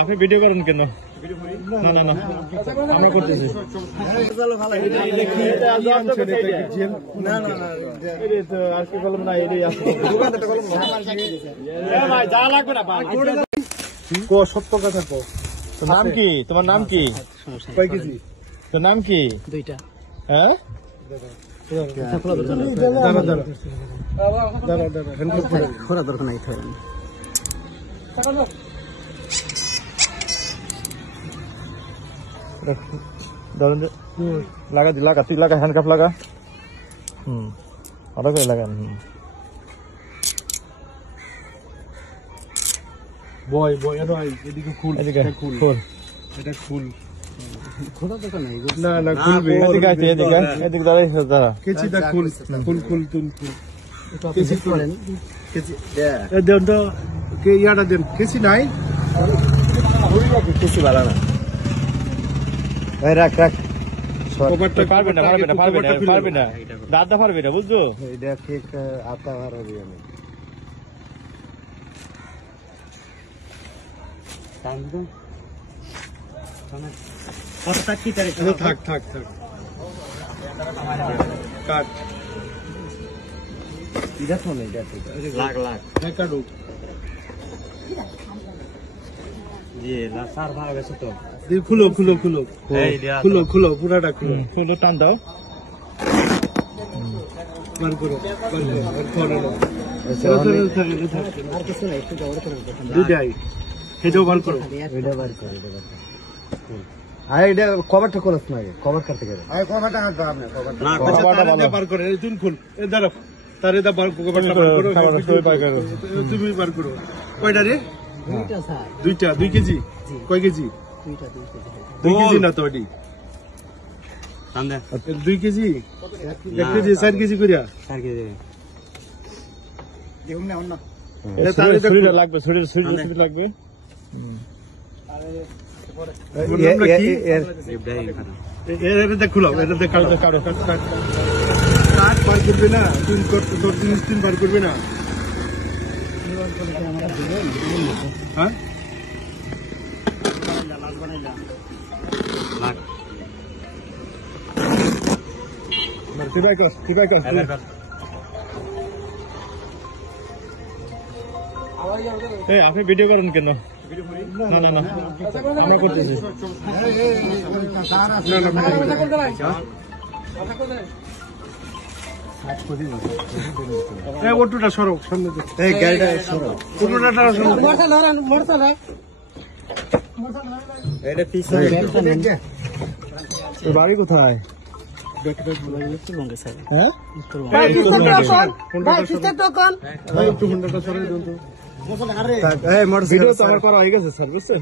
আপনি ভিডিও করেন কেন? না না না আমরা করতেছি। সত্য কথা কো। নাম কি? তোমার নাম কি? কয় কেজি? তোর নাম কি? দুইটা। হ্যাঁ খোলা দরকার নাই লাগা দি লাগা তুই লাগা হ্যান্ডকাপ লাগা। ভালো করে লাগান। বয় বয় এদিকে খুল, এদিকে খুল, খোল। এটা খুল। খোলা দরকার নাই। না না খুলবে। এদিকে আছে, এদিকে এদিকে দাঁড়াই দাঁড়া। কেচিটা খুল, খুল খুল তুল খুল। কেসি করেন। কেচি দেন তো, কে ইয়াটা দেন। কেচি নাই? কেসি ভালো না। এই রাখ রাখ। কভারটা পারবে না পারবে না পারবে না পারবে না, দাদা পারবে না বুঝছো। এটা ঠিক আতা হারাবি আমি। থাক থাক থাক কাট। লাখ লাখ হ্যাঁ কাটুক। খুলো খুলো খুলো খুলো খুলো পুরাটা খুলো। খুলো টান দাও। বার করো আর কিছু নাই, একটু জবর করে দেখেন। দুইটাই সেটাও বার করো। এটা বার করে দেবেন। আরে এটা কভারটা করছ না আগে, কভার করতে গেলে। আরে কভারটা কাটবা আপনি, কভারটা। না তারে বার করে তুই খুল। এ দাঁড়াও, তারে দা বার কভারটা বার করো। তুমি বার করো। কয়টা রে? দুইটা স্যার। দুইটা। 2 কেজি? কয় কেজি? দুইটা 2 কেজি। 2 কেজি না তো এটি। 2 কেজি? 1 কেজি 4 কেজি করিয়া? 4 কেজি। দেখুন না অন্য। এটা তারে ছুরিটা লাগবে, ছুরি লাগবে। এটা খুলো, এটা কাটো কাটো কাট বার করবে না? তুমি তোর জিনিস তিন বার করবে না? হ্যাঁ আপনি ভিডিও করেন কেন? না না না আমরা করতেছি। অটোটা সরো সামনে। এই গাড়িটা সরো। অটোটা সরো। এটা পিছনে তোর বাড়ি কোথায়? হ্যাঁ একটু হুন্ডাটা সরাই দেন তো। এই মোটরসাইকেল আমার করা হয়ে গেছে স্যার, বুঝছেন?